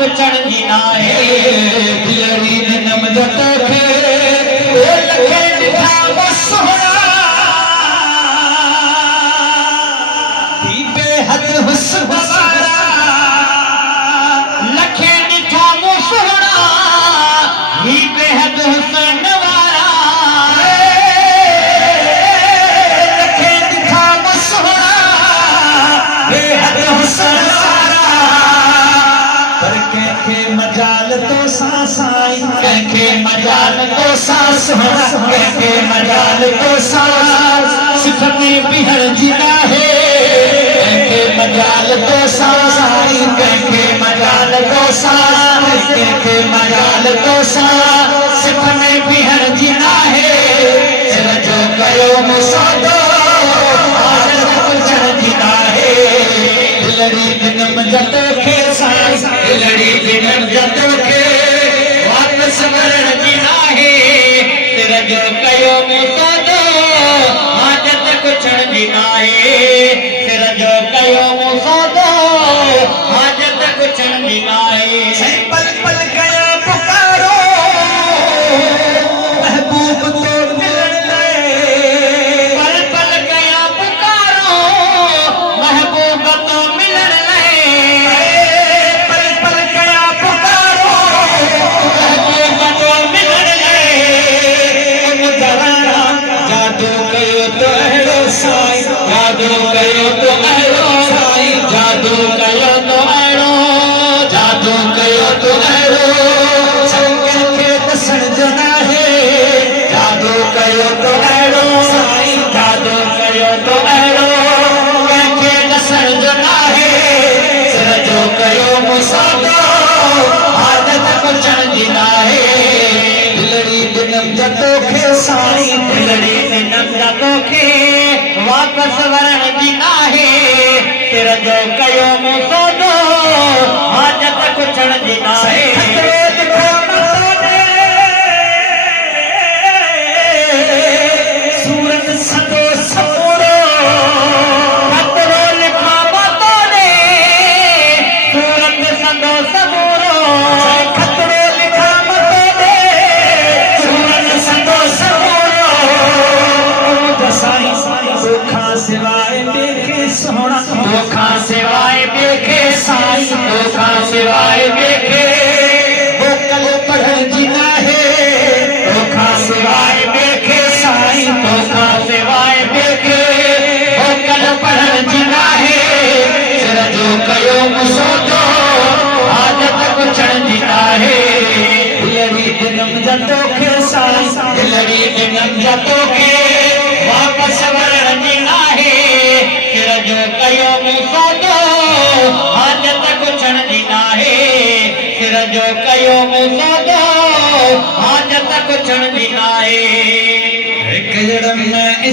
कुचण जी नाहे दिलड़ी नम जत खे लखे ॾिठा सोहरा ही बेहद हुस्न वारा लखे ॾिठा सोहरा ही बेहद हुस्न वारा लखे ॾिठा सोहरा बेहद हुस्न पर कंहिंखे मजाल तो साईं कंहिंखे मजाल तो सोहरा कंहिंखे मजाल तो सिख में बीहण जी नाहे कंहिंखे मजाल तो साईं कंहिंखे मजाल तो कंहिंखे मजाल तो सिख में बीहण जी नाहे सिर जो कयो मुसौदो आदत कुचण जी नाहे दिलड़ी नम जत खे साईं दिलड़ी दिनम जत खे वापस वरण जी नाहे सिर जो कयो मुसौदो आदत कुचण जी नाहे सिर जो कयो मुसौदो आदत कुचण जी नाहे पल पल कया पुकारो महबूब तो मिलण लाइ पल पल कया पुकारो महबूब तो मिलण लाइ पल पल कया पुकारो महबूब तो मिलण लाइ दरारा जादू कयो तो अहिड़ो साईं जादू कयो तो अहिड़ो साईं जादू कयो तो अहिड़ो जादू कयो तो अहिड़ो कंहिंखे ॾसण जो नाहे जादू कयो तो अहिड़ो साईं जादू कयो तो अहिड़ो कंहिंखे ॾसण जो नाहे सिर जो कयो मुसौदो आदत कुचण जी नाहे दिलड़ी दिनम जतो खे साईं दिलड़ी दिनम जतो खे वापस वरण जी नाहे सिर जो कयो मुसौदो आदत कुचण जी नाहे सूरत सदो समूरो खतरो लिखा मतो ॾे सूरत सदो समूरो खतरो लिखा मतो दे सूरत सदो समूरो साईं तोखां सिवाय ॿिए सोहणा तोखां सिवाय ॿिए खे साईं तोखां सिवाय ॿिए खे मोकल पढ़ण जी नाहे तोखां सिवाय ॿिए खे साईं तोखां सिवाय ॿिए खे मोकल पढ़ण जी नाहे सिर जो कयो मुसौदो आदत कुचण जी नाहे दिलड़ी दिनम जतो खे साईं दिलड़ी दिनम जतो खे वापस वरण जी नाहे सिर जो कयो मुसौदो आदत कुचण जी नाहे सिर जो कयो मुसौदो आदत कुचण जी नाहे हिकु जड़ में